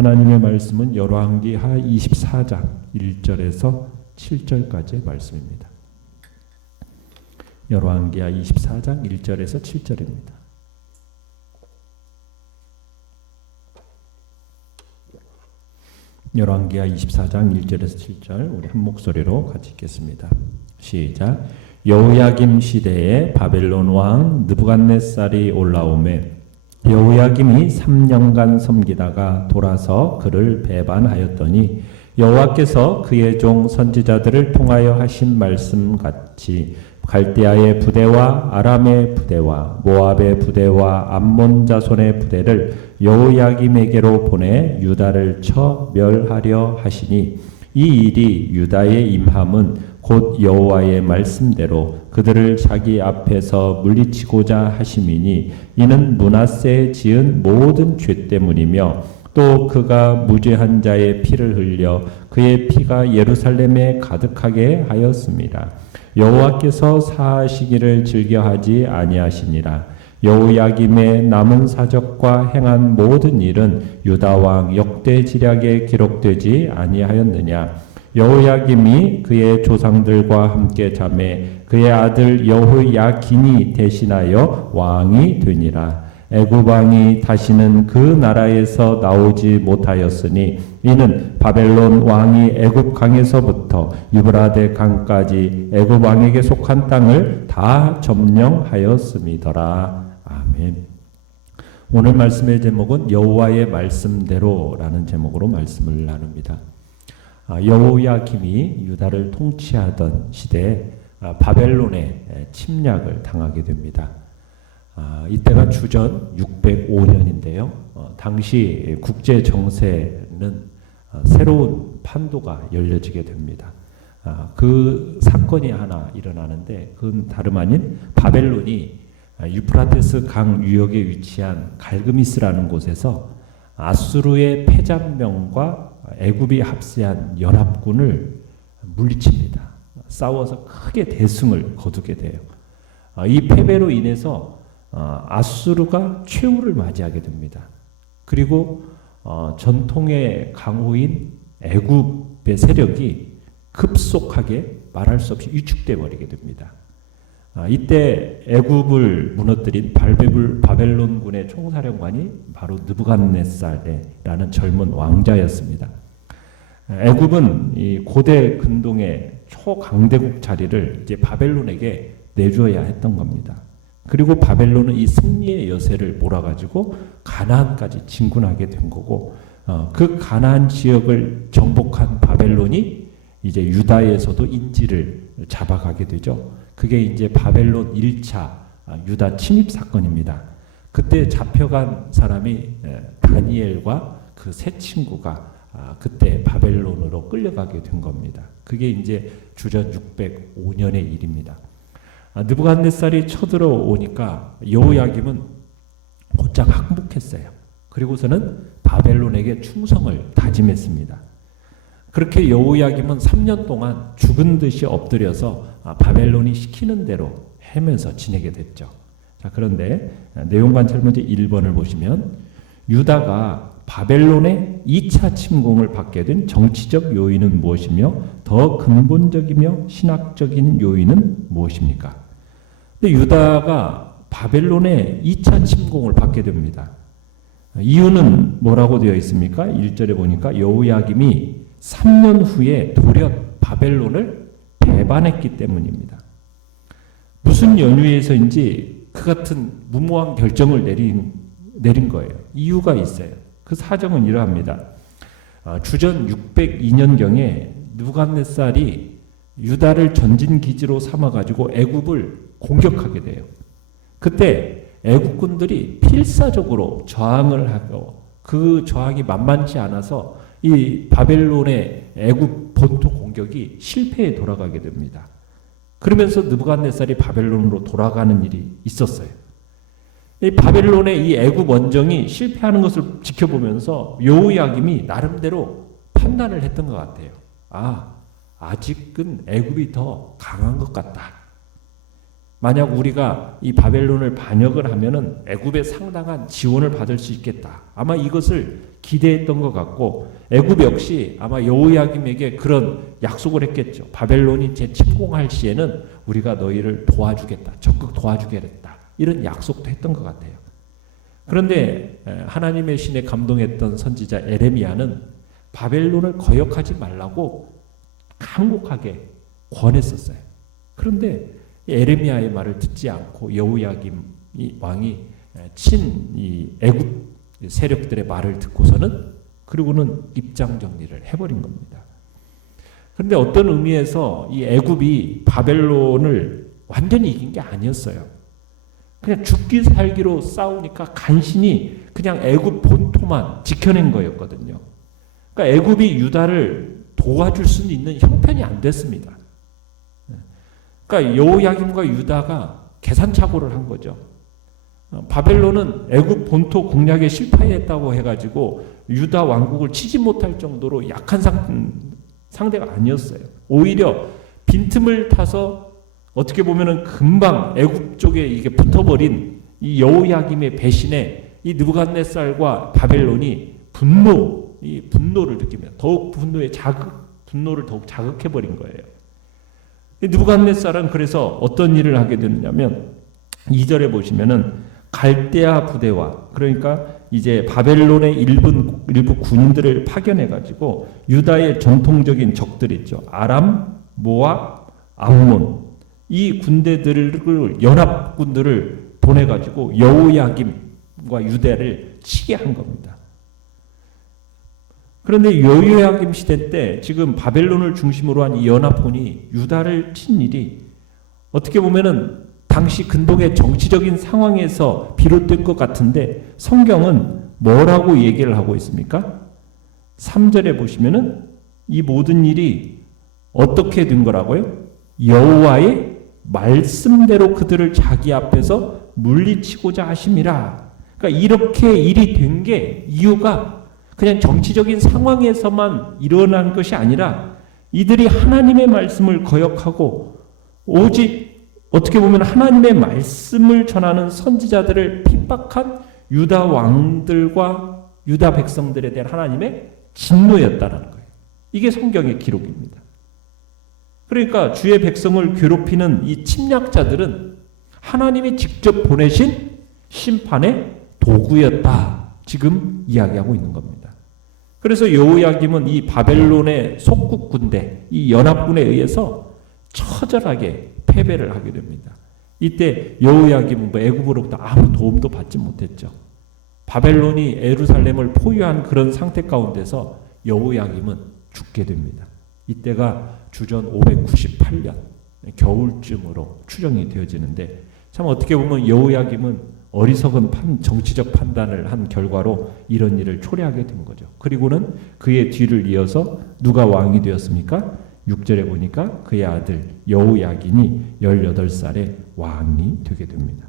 하나님의 말씀은 열왕기하 24장 1절에서 7절까지의 말씀입니다. 열왕기하 24장 1절에서 7절입니다. 열왕기하 24장 1절에서 7절 우리 한 목소리로 같이 읽겠습니다. 시작. 여호야김 시대에 바벨론 왕 느부갓네살이 올라오매 여호야김이 3년간 섬기다가 돌아서 그를 배반하였더니 여호와께서 그의 종 선지자들을 통하여 하신 말씀같이 갈대아의 부대와 아람의 부대와 모압의 부대와 암몬 자손의 부대를 여호야김에게로 보내 유다를 쳐 멸하려 하시니 이 일이 유다에 임함은 곧 여호와의 말씀대로 그들을 자기 앞에서 물리치고자 하심이니 이는 므낫세에 지은 모든 죄 때문이며 또 그가 무죄한 자의 피를 흘려 그의 피가 예루살렘에 가득하게 하였습니다. 여호와께서 사하시기를 즐겨하지 아니하시니라. 여호야김의 남은 사적과 행한 모든 일은 유다 왕 역대지략에 기록되지 아니하였느냐. 여호야김이 그의 조상들과 함께 자매 그의 아들 여호야긴이 대신하여 왕이 되니라. 애굽 왕이 다시는 그 나라에서 나오지 못하였으니 이는 바벨론 왕이 애굽 강에서부터 유브라데 강까지 애굽 왕에게 속한 땅을 다 점령하였음이더라. 아멘. 오늘 말씀의 제목은 여호와의 말씀대로라는 제목으로 말씀을 나눕니다. 여호야김이 유다를 통치하던 시대에 바벨론의 침략을 당하게 됩니다. 이때가 주전 605년인데요. 당시 국제 정세는 새로운 판도가 열려지게 됩니다. 그 사건이 하나 일어나는데 그건 다름 아닌 바벨론이 유프라테스 강 유역에 위치한 갈그미스라는 곳에서 아수르의 패잔명과 애굽이 합세한 연합군을 물리칩니다. 싸워서 크게 대승을 거두게 돼요. 이 패배로 인해서 아수르가 최후를 맞이하게 됩니다. 그리고 전통의 강호인 애굽의 세력이 급속하게 말할 수 없이 위축돼 버리게 됩니다. 이때 애굽을 무너뜨린 바벨론군의 총사령관이 바로 느부갓네살이라는 젊은 왕자였습니다. 애굽은 이 고대 근동의 초강대국 자리를 이제 바벨론에게 내줘야 했던 겁니다. 그리고 바벨론은 이 승리의 여세를 몰아가지고 가나안까지 진군하게 된 거고, 그 가나안 지역을 정복한 바벨론이 이제 유다에서도 인지를 잡아가게 되죠. 그게 이제 바벨론 1차 유다 침입 사건입니다. 그때 잡혀간 사람이 다니엘과 그 세 친구가 그때 바벨론으로 끌려가게 된 겁니다. 그게 이제 주전 605년의 일입니다. 느부갓네살이 쳐들어오니까 여호야김은 곧장 항복했어요. 그리고서는 바벨론에게 충성을 다짐했습니다. 그렇게 여호야김은 3년 동안 죽은 듯이 엎드려서 바벨론이 시키는 대로 해면서 지내게 됐죠. 자, 그런데 내용 관찰 문제 1번을 보시면 유다가 바벨론의 2차 침공을 받게 된 정치적 요인은 무엇이며 더 근본적이며 신학적인 요인은 무엇입니까? 근데 유다가 바벨론의 2차 침공을 받게 됩니다. 이유는 뭐라고 되어 있습니까? 1절에 보니까 여호야김이 3년 후에 도련 바벨론을 배반했기 때문입니다. 무슨 연유에서인지 그 같은 무모한 결정을 내린 거예요. 이유가 있어요. 그 사정은 이러합니다. 주전 602년경에 느부갓네살이 유다를 전진 기지로 삼아가지고 애굽을 공격하게 돼요. 그때 애굽군들이 필사적으로 저항을 하고 그 저항이 만만치 않아서 이 바벨론의 애굽 본토 공격이 실패에 돌아가게 됩니다. 그러면서 느부갓네살이 바벨론으로 돌아가는 일이 있었어요. 이 바벨론의 이 애굽 원정이 실패하는 것을 지켜보면서 여호야김이 나름대로 판단을 했던 것 같아요. 아직은 애굽이 더 강한 것 같다. 만약 우리가 이 바벨론을 반역을 하면은 애굽에 상당한 지원을 받을 수 있겠다. 아마 이것을 기대했던 것 같고 애굽 역시 아마 여호야김에게 그런 약속을 했겠죠. 바벨론이 재침공할 시에는 우리가 너희를 도와주겠다. 적극 도와주겠다. 이런 약속도 했던 것 같아요. 그런데 하나님의 신에 감동했던 선지자 에레미야는 바벨론을 거역하지 말라고 간곡하게 권했었어요. 그런데 에레미야의 말을 듣지 않고 여호야김 왕이 이 애굽 세력들의 말을 듣고서는 그리고는 입장 정리를 해버린 겁니다. 그런데 어떤 의미에서 이 애굽이 바벨론을 완전히 이긴 게 아니었어요. 그냥 죽기 살기로 싸우니까 간신히 그냥 애굽 본토만 지켜낸 거였거든요. 그러니까 애굽이 유다를 도와줄 수 있는 형편이 안 됐습니다. 그러니까 여호야김과 유다가 계산착오를 한 거죠. 바벨론은 애굽 본토 공략에 실패했다고 해가지고 유다 왕국을 치지 못할 정도로 약한 상대가 아니었어요. 오히려 빈틈을 타서 어떻게 보면은 금방 애굽 쪽에 이게 붙어버린 이 여호야김의 배신에 이 느부갓네살과 바벨론이 분노를 느끼며 더욱 분노를 더욱 자극해버린 거예요. 느부갓네살은 그래서 어떤 일을 하게 되느냐면 2절에 보시면은 갈대아 부대와 그러니까 이제 바벨론의 일부 군인들을 파견해 가지고 유다의 전통적인 적들 있죠. 아람, 모압, 암몬 이 군대들을 연합군들을 보내 가지고 여호야김과 유다를 치게 한 겁니다. 그런데 여호야김 시대 때 지금 바벨론을 중심으로 한 이 연합군이 유다를 친 일이 어떻게 보면은 당시 근동의 정치적인 상황에서 비롯된 것 같은데 성경은 뭐라고 얘기를 하고 있습니까? 3절에 보시면은 이 모든 일이 어떻게 된 거라고요? 여호와의 말씀대로 그들을 자기 앞에서 물리치고자 하심이라. 그러니까 이렇게 일이 된 게 이유가 그냥 정치적인 상황에서만 일어난 것이 아니라 이들이 하나님의 말씀을 거역하고 오직 어떻게 보면 하나님의 말씀을 전하는 선지자들을 핍박한 유다 왕들과 유다 백성들에 대한 하나님의 진노였다라는 거예요. 이게 성경의 기록입니다. 그러니까 주의 백성을 괴롭히는 이 침략자들은 하나님이 직접 보내신 심판의 도구였다. 지금 이야기하고 있는 겁니다. 그래서 여호야김은 이 바벨론의 속국 군대, 이 연합군에 의해서 처절하게 패배를 하게 됩니다. 이때 여호야김은 애굽으로부터 아무 도움도 받지 못했죠. 바벨론이 예루살렘을 포위한 그런 상태 가운데서 여호야김은 죽게 됩니다. 이때가 주전 598년 겨울쯤으로 추정이 되어지는데 참 어떻게 보면 여호야김은 어리석은 정치적 판단을 한 결과로 이런 일을 초래하게 된 거죠. 그리고는 그의 뒤를 이어서 누가 왕이 되었습니까? 6절에 보니까 그의 아들 여호야긴이 18살에 왕이 되게 됩니다.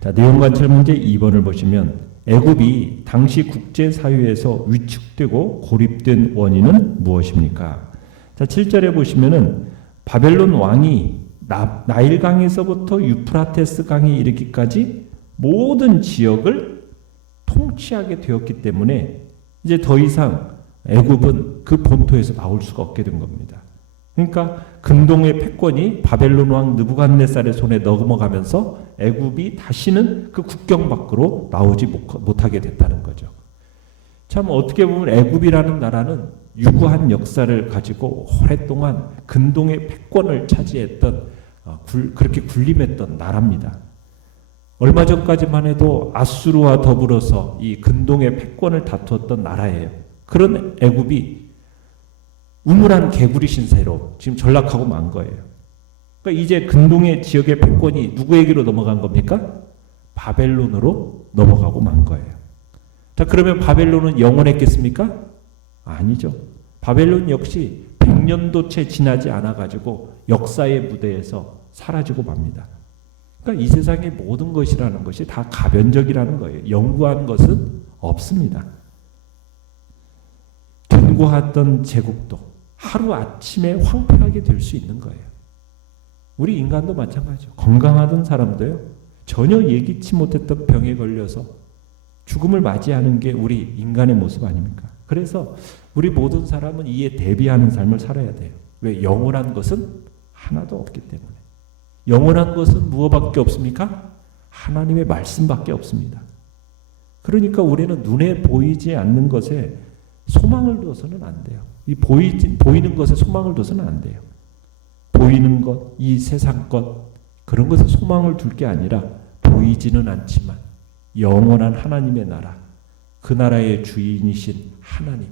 자, 내용관찰 문제 2번을 보시면 애굽이 당시 국제사회에서 위축되고 고립된 원인은 무엇입니까? 자, 7절에 보시면은 바벨론 왕이 나일강에서부터 유프라테스 강에 이르기까지 모든 지역을 통치하게 되었기 때문에 이제 더 이상 애굽은 그 본토에서 나올 수가 없게 된 겁니다. 그러니까 근동의 패권이 바벨론 왕 느부갓네살의 손에 넘어가면서 애굽이 다시는 그 국경 밖으로 나오지 못하게 됐다는 거죠. 참 어떻게 보면 애굽이라는 나라는 유구한 역사를 가지고 오랫동안 근동의 패권을 차지했던 그렇게 군림했던 나라입니다. 얼마 전까지만 해도 아수르와 더불어서 이 근동의 패권을 다투었던 나라예요. 그런 애굽이 우물한 개구리 신세로 지금 전락하고 만 거예요. 그러니까 이제 근동의 지역의 패권이 누구에게로 넘어간 겁니까? 바벨론으로 넘어가고 만 거예요. 자, 그러면 바벨론은 영원했겠습니까? 아니죠. 바벨론 역시 100년도 채 지나지 않아가지고 역사의 무대에서 사라지고 맙니다. 그러니까 이 세상의 모든 것이라는 것이 다 가변적이라는 거예요. 영구한 것은 없습니다. 견고했던 제국도 하루아침에 황폐하게 될 수 있는 거예요. 우리 인간도 마찬가지죠. 건강하던 사람도요. 전혀 예기치 못했던 병에 걸려서 죽음을 맞이하는 게 우리 인간의 모습 아닙니까? 그래서 우리 모든 사람은 이에 대비하는 삶을 살아야 돼요. 왜? 영원한 것은 하나도 없기 때문에. 영원한 것은 무엇밖에 없습니까? 하나님의 말씀밖에 없습니다. 그러니까 우리는 눈에 보이지 않는 것에 소망을 둬서는 안 돼요. 이 보이는 것에 소망을 둬서는 안 돼요. 보이는 것, 이 세상 것, 그런 것에 소망을 둘 게 아니라 보이지는 않지만 영원한 하나님의 나라, 그 나라의 주인이신 하나님,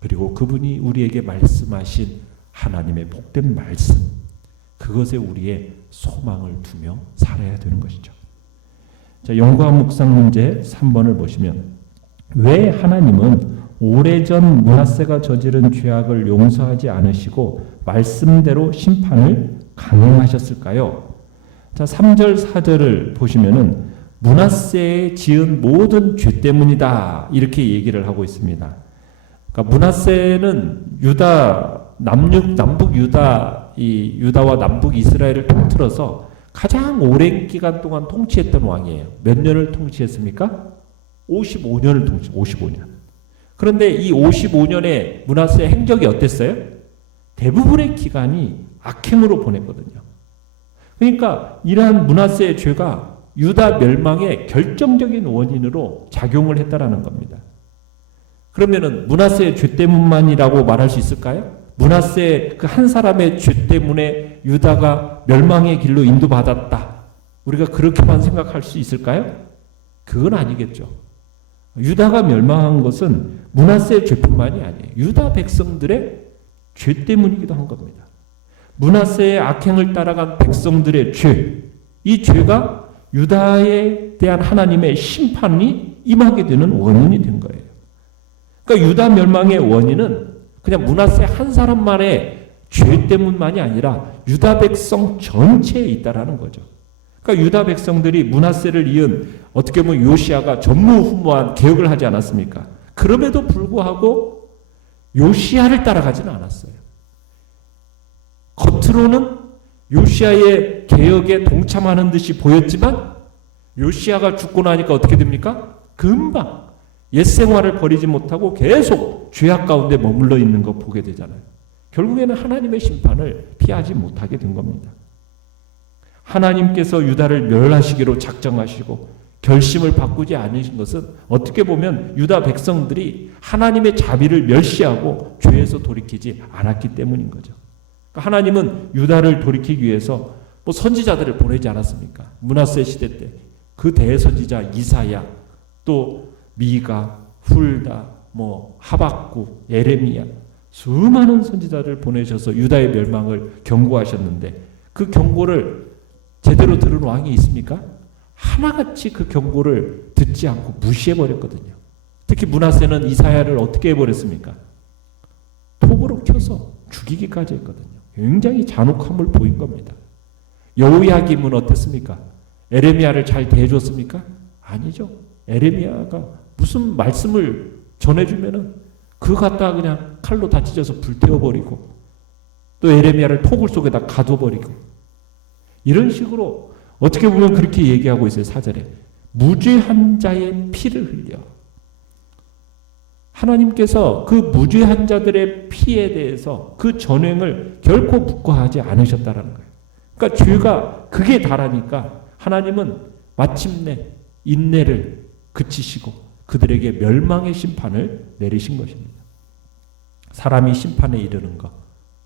그리고 그분이 우리에게 말씀하신 하나님의 복된 말씀, 그것에 우리의 소망을 두며 살아야 되는 것이죠. 자, 연구한 묵상 문제 3번을 보시면, 왜 하나님은 오래전 므낫세가 저지른 죄악을 용서하지 않으시고 말씀대로 심판을 강행하셨을까요? 자, 3절 4절을 보시면은 므낫세에 지은 모든 죄 때문이다, 이렇게 얘기를 하고 있습니다. 그러니까 므낫세는 남북 유다와 남북 이스라엘을 통틀어서 가장 오랜 기간 동안 통치했던 왕이에요. 몇 년을 통치했습니까? 55년을 55년. 그런데 이 55년의 므낫세의 행적이 어땠어요? 대부분의 기간이 악행으로 보냈거든요. 그러니까 이러한 므낫세의 죄가 유다 멸망의 결정적인 원인으로 작용을 했다라는 겁니다. 그러면은 므낫세의 죄 때문만이라고 말할 수 있을까요? 므낫세 그 한 사람의 죄 때문에 유다가 멸망의 길로 인도받았다, 우리가 그렇게만 생각할 수 있을까요? 그건 아니겠죠. 유다가 멸망한 것은 므낫세의 죄뿐만이 아니에요. 유다 백성들의 죄 때문이기도 한 겁니다. 므낫세의 악행을 따라간 백성들의 죄, 이 죄가 유다에 대한 하나님의 심판이 임하게 되는 원인이 된 거예요. 그러니까 유다 멸망의 원인은 그냥 므낫세 한 사람만의 죄 때문만이 아니라 유다 백성 전체에 있다라는 거죠. 그러니까 유다 백성들이 므낫세를 이은 어떻게 보면 요시야가 전무후무한 개혁을 하지 않았습니까? 그럼에도 불구하고 요시야를 따라가지는 않았어요. 겉으로는 요시야의 개혁에 동참하는 듯이 보였지만 요시야가 죽고 나니까 어떻게 됩니까? 금방 옛 생활을 버리지 못하고 계속 죄악 가운데 머물러 있는 거 보게 되잖아요. 결국에는 하나님의 심판을 피하지 못하게 된 겁니다. 하나님께서 유다를 멸하시기로 작정하시고 결심을 바꾸지 않으신 것은 어떻게 보면 유다 백성들이 하나님의 자비를 멸시하고 죄에서 돌이키지 않았기 때문인 거죠. 그러니까 하나님은 유다를 돌이키기 위해서 선지자들을 보내지 않았습니까? 므낫세 시대 때 그 대선지자 이사야, 또 미가, 훌다, 하박국, 예레미야, 수많은 선지자를 보내셔서 유다의 멸망을 경고하셨는데 그 경고를 제대로 들은 왕이 있습니까? 하나같이 그 경고를 듣지 않고 무시해버렸거든요. 특히 므낫세는 이사야를 어떻게 해버렸습니까? 톱으로 켜서 죽이기까지 했거든요. 굉장히 잔혹함을 보인 겁니다. 여호야김은 어땠습니까? 에레미야를 잘 대해줬습니까? 아니죠. 에레미야가 무슨 말씀을 전해주면은 그거 갖다가 그냥 칼로 다 찢어서 불태워버리고 또 에레미야를 토굴 속에다 가둬버리고 이런 식으로 어떻게 보면 그렇게 얘기하고 있어요. 4절에 무죄한 자의 피를 흘려. 하나님께서 그 무죄한 자들의 피에 대해서 그 전횡을 결코 묵과하지 않으셨다라는 거예요. 그러니까 죄가 극에 달하니까 하나님은 마침내 인내를 그치시고 그들에게 멸망의 심판을 내리신 것입니다. 사람이 심판에 이르는 것,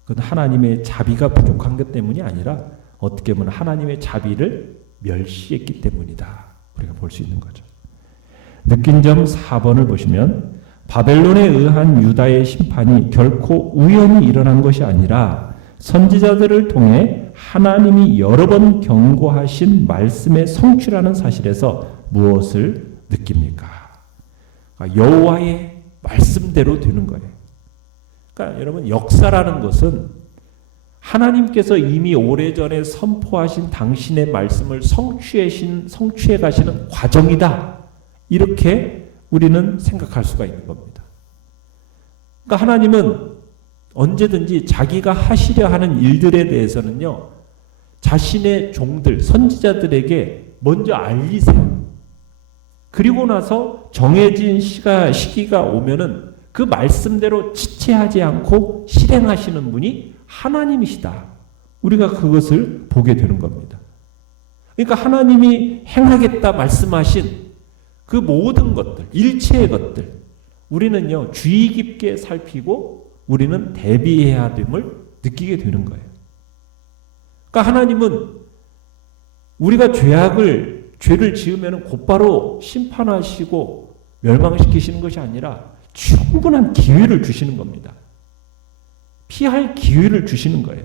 그건 하나님의 자비가 부족한 것 때문이 아니라 어떻게 보면 하나님의 자비를 멸시했기 때문이다, 우리가 볼 수 있는 거죠. 느낀 점 4번을 보시면 바벨론에 의한 유다의 심판이 결코 우연히 일어난 것이 아니라 선지자들을 통해 하나님이 여러 번 경고하신 말씀의 성취라는 사실에서 무엇을 느낍니까? 여호와의 말씀대로 되는 거예요. 그러니까 여러분, 역사라는 것은 하나님께서 이미 오래전에 선포하신 당신의 말씀을 성취해 가시는 과정이다, 이렇게 우리는 생각할 수가 있는 겁니다. 그러니까 하나님은 언제든지 자기가 하시려 하는 일들에 대해서는요, 자신의 종들, 선지자들에게 먼저 알리세요. 그리고 나서 정해진 시기가 오면은 그 말씀대로 지체하지 않고 실행하시는 분이 하나님이시다. 우리가 그것을 보게 되는 겁니다. 그러니까 하나님이 행하겠다 말씀하신 그 모든 것들, 일체의 것들, 우리는요, 주의 깊게 살피고 우리는 대비해야 됨을 느끼게 되는 거예요. 그러니까 하나님은 우리가 죄를 지으면 곧바로 심판하시고 멸망시키시는 것이 아니라 충분한 기회를 주시는 겁니다. 피할 기회를 주시는 거예요.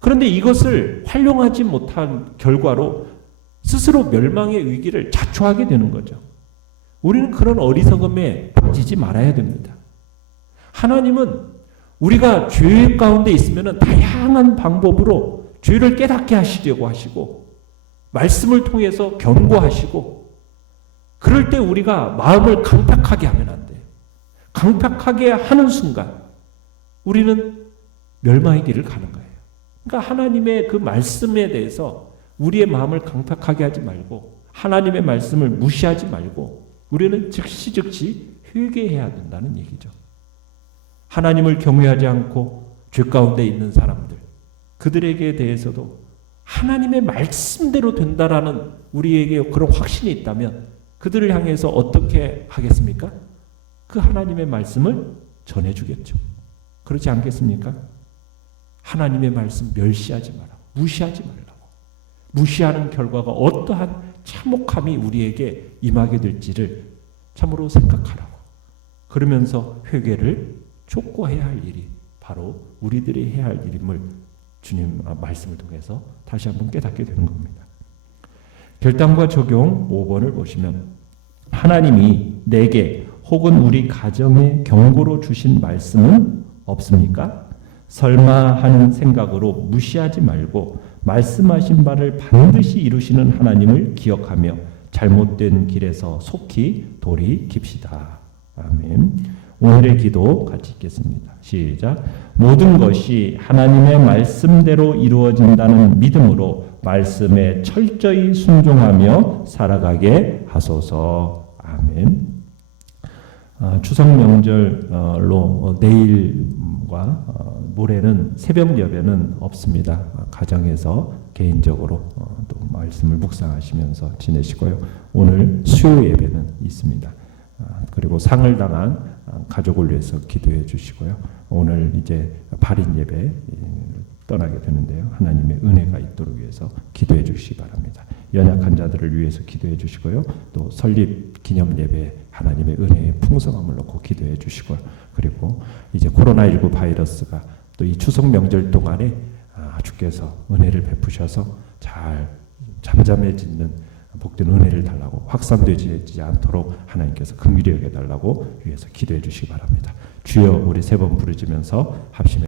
그런데 이것을 활용하지 못한 결과로 스스로 멸망의 위기를 자초하게 되는 거죠. 우리는 그런 어리석음에 빠지지 말아야 됩니다. 하나님은 우리가 죄 가운데 있으면 다양한 방법으로 죄를 깨닫게 하시려고 하시고 말씀을 통해서 경고하시고 그럴 때 우리가 마음을 강팍하게 하면 안 돼요. 강팍하게 하는 순간 우리는 멸망의 길을 가는 거예요. 그러니까 하나님의 그 말씀에 대해서 우리의 마음을 강팍하게 하지 말고 하나님의 말씀을 무시하지 말고 우리는 즉시 회개해야 된다는 얘기죠. 하나님을 경외하지 않고 죄 가운데 있는 사람들, 그들에게 대해서도 하나님의 말씀대로 된다라는 우리에게 그런 확신이 있다면 그들을 향해서 어떻게 하겠습니까? 그 하나님의 말씀을 전해주겠죠. 그렇지 않겠습니까? 하나님의 말씀 멸시하지 마라. 무시하지 말라고. 무시하는 결과가 어떠한 참혹함이 우리에게 임하게 될지를 참으로 생각하라고. 그러면서 회개를 촉구해야 할 일이 바로 우리들이 해야 할 일임을 주님 말씀을 통해서 다시 한번 깨닫게 되는 겁니다. 결단과 적용 5번을 보시면 하나님이 내게 혹은 우리 가정에 경고로 주신 말씀은 없습니까? 설마 하는 생각으로 무시하지 말고 말씀하신 바를 반드시 이루시는 하나님을 기억하며 잘못된 길에서 속히 돌이킵시다. 아멘. 오늘의 기도 같이 읽겠습니다. 시작. 모든 것이 하나님의 말씀대로 이루어진다는 믿음으로 말씀에 철저히 순종하며 살아가게 하소서. 아멘. 추석 명절로 내일과 모레는 새벽 예배는 없습니다. 가정에서 개인적으로 또 말씀을 묵상하시면서 지내시고요. 오늘 수요 예배는 있습니다. 그리고 상을 당한 가족을 위해서 기도해 주시고요. 오늘 이제 발인 예배 떠나게 되는데요. 하나님의 은혜가 있도록 위해서 기도해 주시기 바랍니다. 연약한 자들을 위해서 기도해 주시고요. 또 설립 기념 예배 하나님의 은혜의 풍성함을 놓고 기도해 주시고요. 그리고 이제 코로나19 바이러스가 또 이 추석 명절 동안에 주께서 은혜를 베푸셔서 잘 잠잠해지는 복된 은혜를 달라고 확산되지 않도록 하나님께서 긍휼히 여겨 달라고 위해서 기도해 주시기 바랍니다. 주여 우리 세 번 부르짖으면서 합심해